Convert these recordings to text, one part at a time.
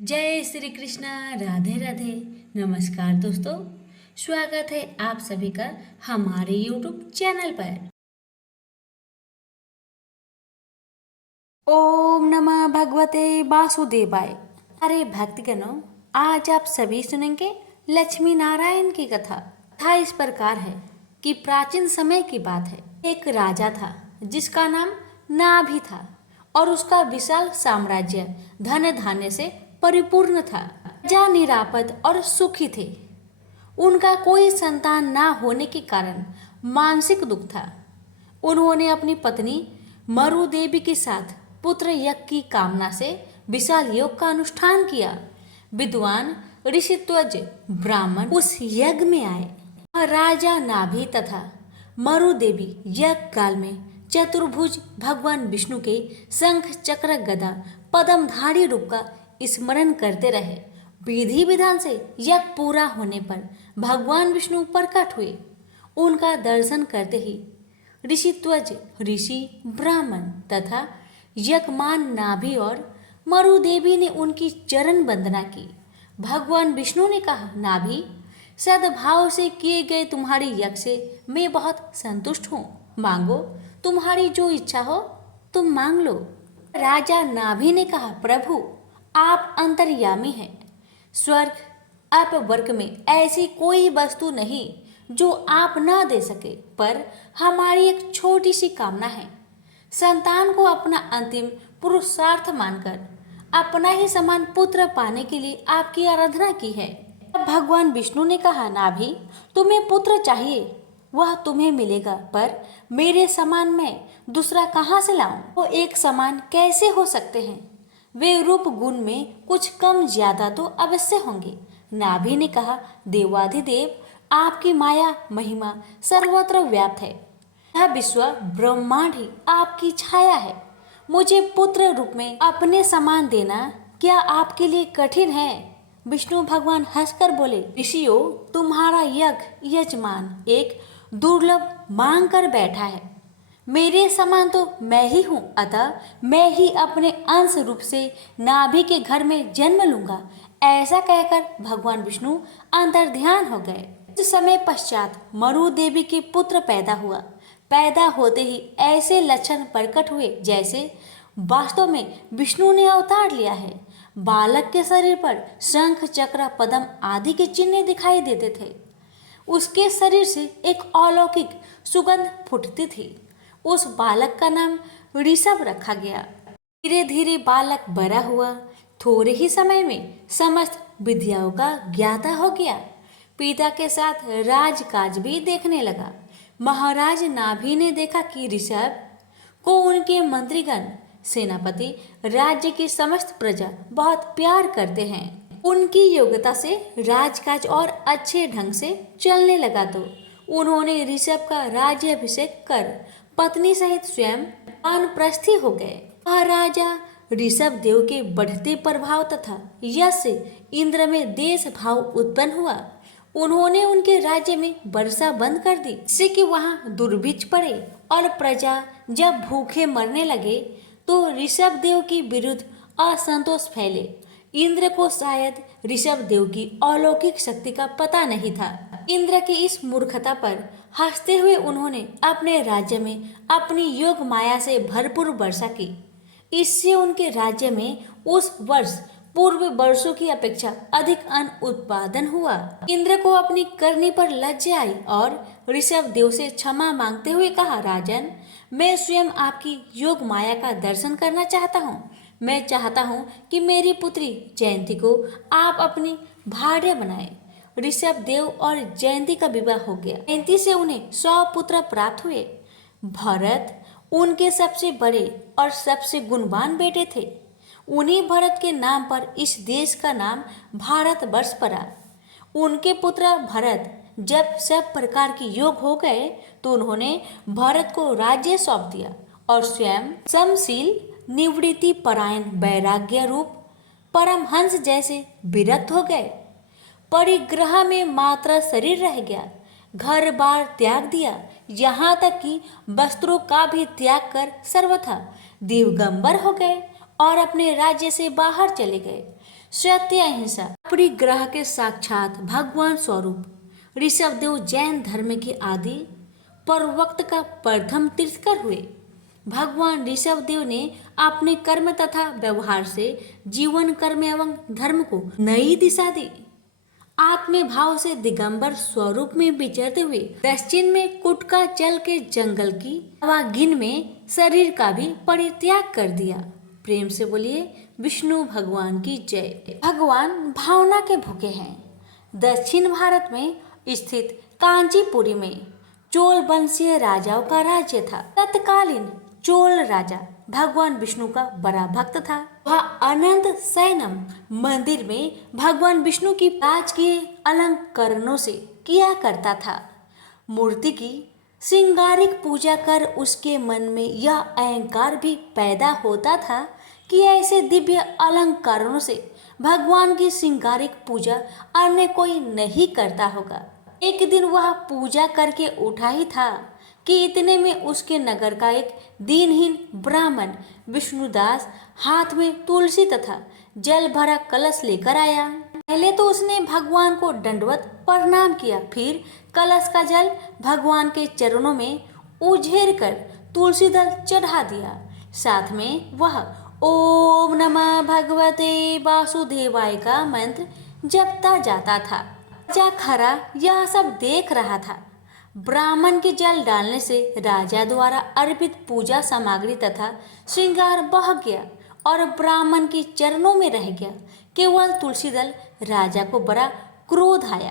जय श्री कृष्णा। राधे राधे। नमस्कार दोस्तों, स्वागत है आप सभी का हमारे YouTube चैनल पर। ओम नमः भगवते वासुदेवाय। अरे भक्तगणों, आज आप सभी सुनेंगे लक्ष्मी नारायण की कथा। कथा इस प्रकार है कि प्राचीन समय की बात है। एक राजा था जिसका नाम नाभि था और उसका विशाल साम्राज्य धन धान्य से परिपूर्ण था। राजा निरापद और सुखी थे। उनका कोई संतान ना होने के कारण मानसिक दुख था। उन्होंने अपनी पत्नी मरु देवी के साथ पुत्र यज्ञ की कामना से विशाल योग का अनुष्ठान किया। विद्वान ऋषिध्वज ब्राह्मण उस यज्ञ में आए। राजा नाभि तथा मरु देवी यज्ञ काल में चतुर्भुज भगवान विष्णु के शंख चक्र गदा पद्मधारी रूप का स्मरण करते रहे। विधि विधान से यज्ञ पूरा होने पर भगवान विष्णु प्रकट हुए। उनका दर्शन करते ही ऋषिध्वज ऋषि ब्राह्मण तथा यज्ञमान नाभि और मरु देवी ने उनकी चरण वंदना की। भगवान विष्णु ने कहा, नाभि, सद्भाव से किए गए तुम्हारे यज्ञ से मैं बहुत संतुष्ट हूँ। मांगो, तुम्हारी जो इच्छा हो तुम मांग लो। राजा नाभि ने कहा, प्रभु, आप अंतर्यामी हैं। स्वर्ग अपवर्ग में ऐसी कोई वस्तु नहीं जो आप ना दे सके, पर हमारी एक छोटी सी कामना है। संतान को अपना अंतिम पुरुषार्थ मानकर अपना ही समान पुत्र पाने के लिए आपकी आराधना की है। तब भगवान विष्णु ने कहा, नाभि, तुम्हें पुत्र चाहिए, वह तुम्हें मिलेगा, पर मेरे समान मैं दूसरा कहाँ से लाऊं? वो एक समान कैसे हो सकते हैं? वे रूप गुण में कुछ कम ज्यादा तो अवश्य होंगे। नाभि ने कहा, देवाधिदेव, आपकी माया महिमा सर्वत्र व्याप्त है। यह विश्व ब्रह्मांड ही आपकी छाया है। मुझे पुत्र रूप में अपने समान देना क्या आपके लिए कठिन है? विष्णु भगवान हंसकर बोले, ऋषियों, तुम्हारा यज्ञ यजमान एक दुर्लभ मांग कर बैठा है। मेरे समान तो मैं ही हूँ, अतः मैं ही अपने अंश रूप से नाभि के घर में जन्म लूंगा। ऐसा कहकर भगवान विष्णु अंतर्ध्यान हो गए। कुछ समय पश्चात मरु देवी के पुत्र पैदा हुआ। पैदा होते ही ऐसे लक्षण प्रकट हुए जैसे वास्तव में विष्णु ने अवतार लिया है। बालक के शरीर पर शंख चक्र पद्म आदि के चिन्ह दिखाई देते थे। उसके शरीर से एक अलौकिक सुगंध फूटती थी। उस बालक का नाम ऋषभ रखा गया। धीरे धीरे बालक बड़ा हुआ। थोड़े ही समय में समस्त विद्याओं का ज्ञाता हो गया। पिता के साथ राजकाज भी देखने लगा। महाराज नाभि ने देखा कि ऋषभ को उनके मंत्रीगण, सेनापति, राज्य की समस्त प्रजा बहुत प्यार करते हैं। उनकी योग्यता से राजकाज और अच्छे ढंग से चलने लगा तो उन्होंने ऋषभ का राज्याभिषेक कर पत्नी सहित स्वयं वानप्रस्थी हो गए। महाराजा ऋषभ देव के बढ़ते प्रभाव तथा यश से इंद्र में देश भाव उत्पन्न हुआ। उन्होंने उनके राज्य में वर्षा बंद कर दी, जिससे कि वहां दुर्भिक्ष पड़े और प्रजा जब भूखे मरने लगे तो ऋषभ देव के विरुद्ध असंतोष फैले। इंद्र को शायद ऋषभ देव की अलौकिक शक्ति का पता नहीं था। इंद्र की इस मूर्खता पर हंसते हुए उन्होंने अपने राज्य में अपनी योग माया से भरपूर वर्षा की। इससे उनके राज्य में उस वर्ष पूर्व वर्षों की अपेक्षा अधिक अन्न उत्पादन हुआ। इंद्र को अपनी करनी पर लज्जा आई और ऋषभ देव से क्षमा मांगते हुए कहा, राजन, मैं स्वयं आपकी योग माया का दर्शन करना चाहता हूँ। मैं चाहता हूँ कि मेरी पुत्री जयंती को आप अपनी भार्या बनाए। ऋषभ देव और जयंती का विवाह हो गया। जयंती से उन्हें 100 पुत्र प्राप्त हुए। भरत उनके सबसे बड़े और सबसे गुणवान बेटे थे। उन्हीं भरत के नाम पर इस देश का नाम भारतवर्ष पड़ा। उनके पुत्र भरत जब सब प्रकार के योग हो गए तो उन्होंने भरत को राज्य सौंप दिया और स्वयं समशील, निवृत्ति परायण, वैराग्य रूप परमहंस जैसे विरक्त हो गए। परिग्रह में मात्र शरीर रह गया। घर बार त्याग दिया, यहाँ तक कि वस्त्रों का भी त्याग कर सर्वथा दिगंबर हो गए और अपने राज्य से बाहर चले गए। सत्य अहिंसा परिग्रह के साक्षात भगवान स्वरूप ऋषभदेव जैन धर्म के आदि प्रवक्त का प्रथम तीर्थकर हुए। भगवान ऋषभदेव ने अपने कर्म तथा व्यवहार से जीवन कर्म एवं धर्म को नई दिशा दी। आत्म भाव से दिगंबर स्वरूप में विचरते हुए दक्षिण में कुटका जल के जंगल की आवागिन में शरीर का भी परित्याग कर दिया। प्रेम से बोलिए विष्णु भगवान की जय। भगवान भावना के भूखे हैं। दक्षिण भारत में स्थित कांचीपुरी में चोल वंशीय राजाओं का राज्य था। तत्कालीन चोल राजा भगवान विष्णु का बड़ा भक्त था। वह अनंत शयनम मंदिर में भगवान विष्णु की राजकीय अलंकरणों से किया करता था। मूर्ति की श्रृंगारिक पूजा कर उसके मन में यह अहंकार भी पैदा होता था कि ऐसे दिव्य अलंकारों से भगवान की श्रृंगारिक पूजा अन्य कोई नहीं करता होगा। एक दिन वह पूजा करके उठा ही था कि इतने में उसके नगर का एक दीनहीन ब्राह्मण विष्णुदास हाथ में तुलसी तथा जल भरा कलश लेकर आया। पहले तो उसने भगवान को दंडवत प्रणाम किया, फिर कलश का जल भगवान के चरणों में उझेर कर तुलसी दल चढ़ा दिया। साथ में वह ओम नमः भगवते वासुदेवाय का मंत्र जपता जाता था। राजा खरा यह सब देख रहा था। ब्राह्मण के जल डालने से राजा द्वारा अर्पित पूजा सामग्री तथा श्रृंगार बह गया और ब्राह्मण के चरणों में रह गया केवल तुलसी दल। राजा को बड़ा क्रोध आया।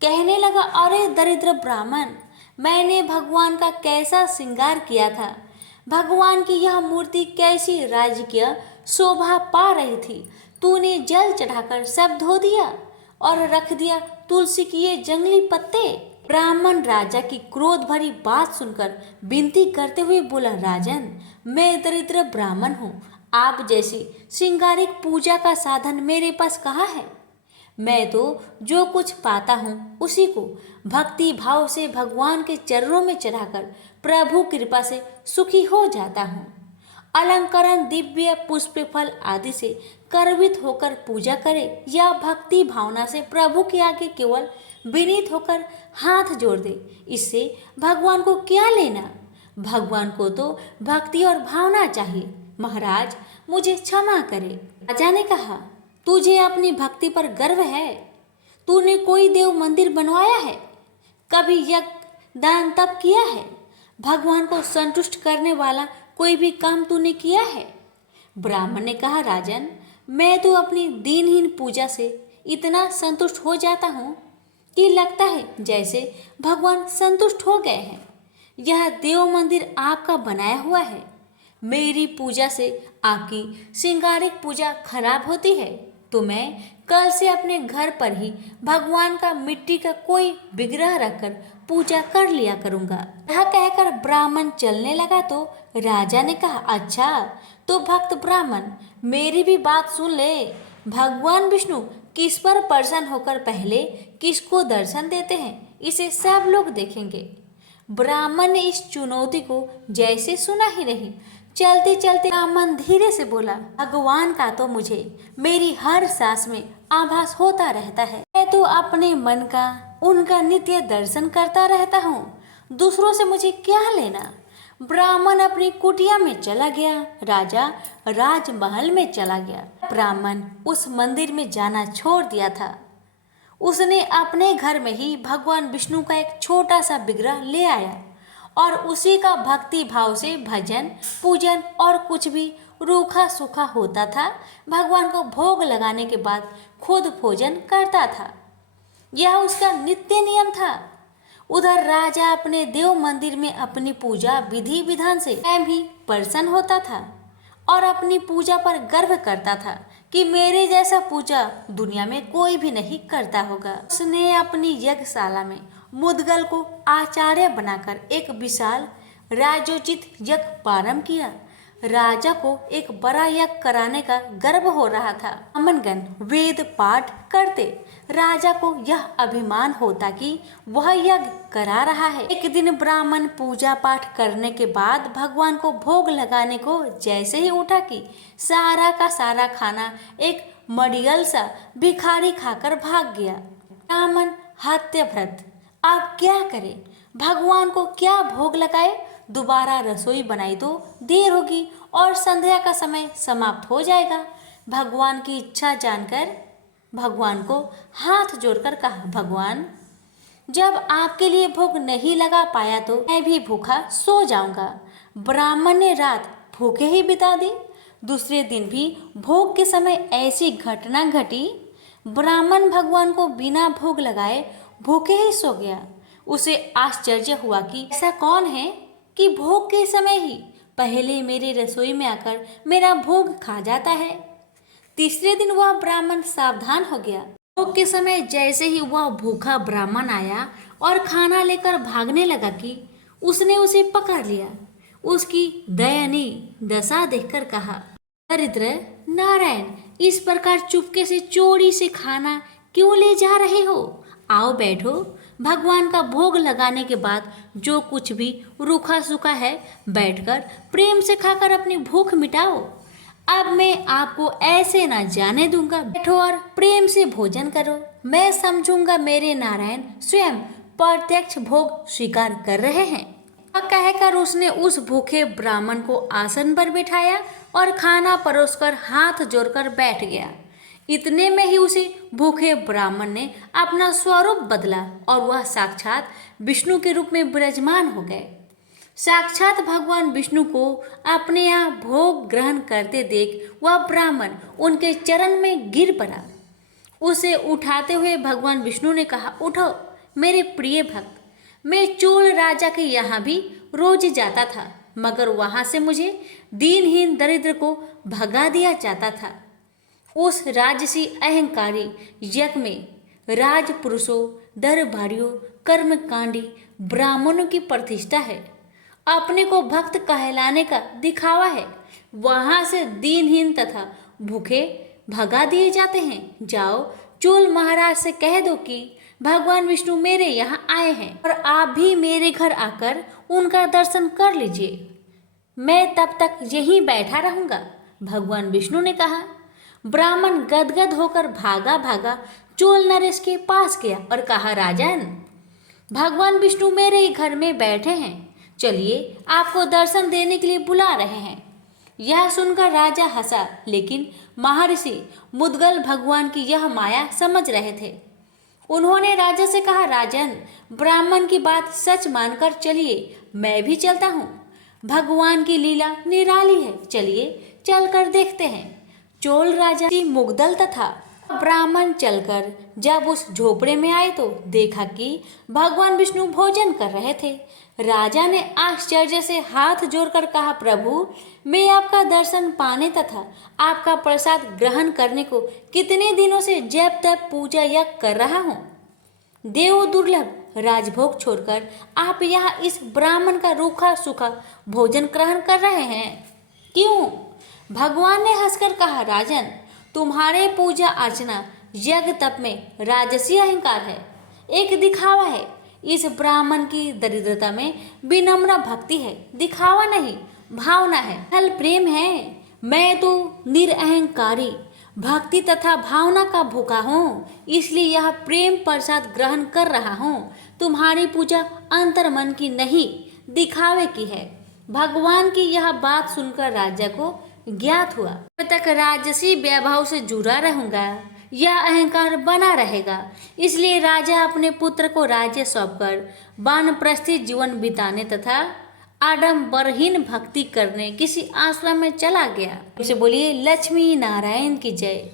कहने लगा, अरे दरिद्र ब्राह्मण, मैंने भगवान का कैसा श्रृंगार किया था। भगवान की यह मूर्ति कैसी राजकीय शोभा पा रही थी। तूने जल चढ़ाकर सब धो दिया और रख दिया तुलसी के ये जंगली पत्ते। ब्राह्मण राजा की क्रोध भरी बात सुनकर विनती करते हुए बोला, राजन, मैं दरिद्र ब्राह्मण हूँ। आप जैसी श्रृंगारिक पूजा का साधन मेरे पास कहाँ है। मैं तो जो कुछ पाता हूँ उसी को भक्ति भाव से भगवान के चरणों में चढ़ाकर प्रभु कृपा से सुखी हो जाता हूँ। अलंकरण दिव्य पुष्प फल आदि से गर्वित होकर पूजा करे या भक्ति भावना से प्रभु के आगे केवल विनीत होकर हाथ जोड़ दे, इससे भगवान को क्या लेना। भगवान को तो भक्ति और भावना चाहिए। महाराज, मुझे क्षमा करे। राजा ने कहा, तुझे अपनी भक्ति पर गर्व है। तूने कोई देव मंदिर बनवाया है, कभी यज्ञ दान तप किया है, भगवान को संतुष्ट करने वाला कोई भी काम तूने किया है। ब्राह्मण ने कहा, राजन, मैं तो अपनी दीनहीन पूजा से इतना संतुष्ट हो जाता हूँ कि लगता है जैसे भगवान संतुष्ट हो गए हैं। यह देव मंदिर आपका बनाया हुआ है। मेरी पूजा से आपकी श्रृंगारिक पूजा खराब होती है तो मैं कल से अपने घर पर ही भगवान का मिट्टी का कोई विग्रह रखकर पूजा कर लिया करूँगा। यह कहकर ब्राह्मण चलने लगा तो राजा ने कहा, अच्छा तो भक्त ब्राह्मण, मेरी भी बात सुन ले। भगवान विष्णु किस पर प्रसन्न होकर पहले किसको दर्शन देते हैं, इसे सब लोग देखेंगे। ब्राह्मण ने इस चुनौती को जैसे सुना ही नहीं। चलते चलते ब्राह्मण धीरे से बोला, भगवान का तो मुझे मेरी हर सांस में आभास होता रहता है। मैं तो अपने मन का उनका नित्य दर्शन करता रहता हूँ। दूसरों से मुझे क्या लेना। ब्राह्मण अपनी कुटिया में चला गया। राजा राजमहल में चला गया। ब्राह्मण उस मंदिर में जाना छोड़ दिया था। उसने अपने घर में ही भगवान विष्णु का एक छोटा सा विग्रह ले आया और उसी का भक्ति भाव से भजन पूजन और कुछ भी रूखा सूखा होता था भगवान को भोग लगाने के बाद खुद भोजन करता था। यह उसका नित्य नियम था। उधर राजा अपने देव मंदिर में अपनी पूजा विधि विधान से स्वयं भी प्रसन्न होता था और अपनी पूजा पर गर्व करता था कि मेरे जैसा पूजा दुनिया में कोई भी नहीं करता होगा। उसने अपनी यज्ञशाला में मुद्गल को आचार्य बनाकर एक विशाल राजोचित यज्ञ प्रारंभ किया। राजा को एक बड़ा यज्ञ कराने का गर्व हो रहा था। ब्राह्मणगण वेद पाठ करते, राजा को यह अभिमान होता कि वह यज्ञ करा रहा है। एक दिन ब्राह्मण पूजा पाठ करने के बाद भगवान को भोग लगाने को जैसे ही उठा कि सारा का सारा खाना एक मडियल सा भिखारी खाकर भाग गया। ब्राह्मण हत्यभ्रत, अब क्या करे, भगवान को क्या भोग लगाए, दोबारा रसोई बनाई तो देर होगी और संध्या का समय समाप्त हो जाएगा। भगवान की इच्छा जानकर भगवान को हाथ जोड़कर कहा, भगवान जब आपके लिए भोग नहीं लगा पाया तो मैं भी भूखा सो जाऊंगा। ब्राह्मण ने रात भूखे ही बिता दी। दूसरे दिन भी भोग के समय ऐसी घटना घटी। ब्राह्मण भगवान को बिना भोग लगाए भूखे ही सो गया। उसे आश्चर्य हुआ कि ऐसा कौन है कि भोग के समय ही पहले मेरे रसोई में आकर मेरा भोग खा जाता है। तीसरे दिन वह ब्राह्मण सावधान हो गया। भोग के समय जैसे ही वह भूखा ब्राह्मण आया और खाना लेकर भागने लगा कि उसने उसे पकड़ लिया। उसकी दयनीय दशा देखकर कहा, दरिद्र नारायण, इस प्रकार चुपके से चोरी से खाना क्यों ले जा रहे हो? आओ बैठो, भगवान का भोग लगाने के बाद जो कुछ भी रूखा सूखा है बैठकर प्रेम से खाकर अपनी भूख मिटाओ। अब मैं आपको ऐसे ना जाने दूंगा, बैठो और प्रेम से भोजन करो। मैं समझूंगा मेरे नारायण स्वयं प्रत्यक्ष भोग स्वीकार कर रहे हैं। कहकर उसने उस भूखे ब्राह्मण को आसन पर बिठाया और खाना परोसकर हाथ जोड़कर बैठ गया। इतने में ही उसे भूखे ब्राह्मण ने अपना स्वरूप बदला और वह साक्षात विष्णु के रूप में विराजमान हो गए। साक्षात भगवान विष्णु को अपने यहाँ भोग ग्रहण करते देख वह ब्राह्मण उनके चरण में गिर पड़ा। उसे उठाते हुए भगवान विष्णु ने कहा, उठो मेरे प्रिय भक्त, मैं चोल राजा के यहाँ भी रोज जाता था, मगर वहाँ से मुझे दीनहीन दरिद्र को भगा दिया जाता था। उस राजसी अहंकारी यज्ञ में राजपुरुषों, दरबारियों, कर्मकांडी ब्राह्मणों की प्रतिष्ठा है। अपने को भक्त कहलाने का दिखावा है। वहाँ से दीनहीन तथा भूखे भगा दिए जाते हैं। जाओ चोल महाराज से कह दो कि भगवान विष्णु मेरे यहाँ आए हैं और आप भी मेरे घर आकर उनका दर्शन कर लीजिए। मैं तब तक यहीं बैठा रहूंगा। भगवान विष्णु ने कहा। ब्राह्मण गदगद होकर भागा भागा चोल नरेश के पास गया और कहा, राजन, भगवान विष्णु मेरे ही घर में बैठे हैं, चलिए आपको दर्शन देने के लिए बुला रहे हैं। यह सुनकर राजा हंसा, लेकिन महर्षि मुद्गल भगवान की यह माया समझ रहे थे। उन्होंने राजा से कहा, राजन, ब्राह्मण की बात सच मानकर चलिए, मैं भी चलता हूँ। भगवान की लीला निराली है, चलिए चलकर देखते हैं। चोल राजा की मुग्धल तथा ब्राह्मण चलकर जब उस झोपड़े में आए तो देखा कि भगवान विष्णु भोजन कर रहे थे। राजा ने आश्चर्य से हाथ जोड़कर कहा, प्रभु, मैं आपका दर्शन पाने तथा आपका प्रसाद ग्रहण करने को कितने दिनों से जब तक पूजा यज्ञ कर रहा हूँ। देव दुर्लभ राजभोग छोड़कर आप यहाँ इस ब्राह्मण का रूखा सूखा भोजन ग्रहण कर रहे हैं, क्यों? भगवान ने हंसकर कहा, राजन, तुम्हारे पूजा अर्चना यज्ञ तप में राजसी अहंकार है, एक दिखावा है। इस ब्राह्मण की दरिद्रता में विनम्र भक्ति है, दिखावा नहीं, भावना है, फल प्रेम है। मैं तो निरअहंकारी भक्ति तथा भावना का भूखा हूँ, इसलिए यह प्रेम प्रसाद ग्रहण कर रहा हूँ। तुम्हारी पूजा अंतर मन की नहीं, दिखावे की है। भगवान की यह बात सुनकर राजा को ज्ञात हुआ, जब तक राजसी वैभव से जुड़ा रहूंगा यह अहंकार बना रहेगा। इसलिए राजा अपने पुत्र को राज्य सौंपकर वानप्रस्थी जीवन बिताने तथा आडंबरहीन भक्ति करने किसी आश्रम में चला गया। उसे बोलिए लक्ष्मी नारायण की जय।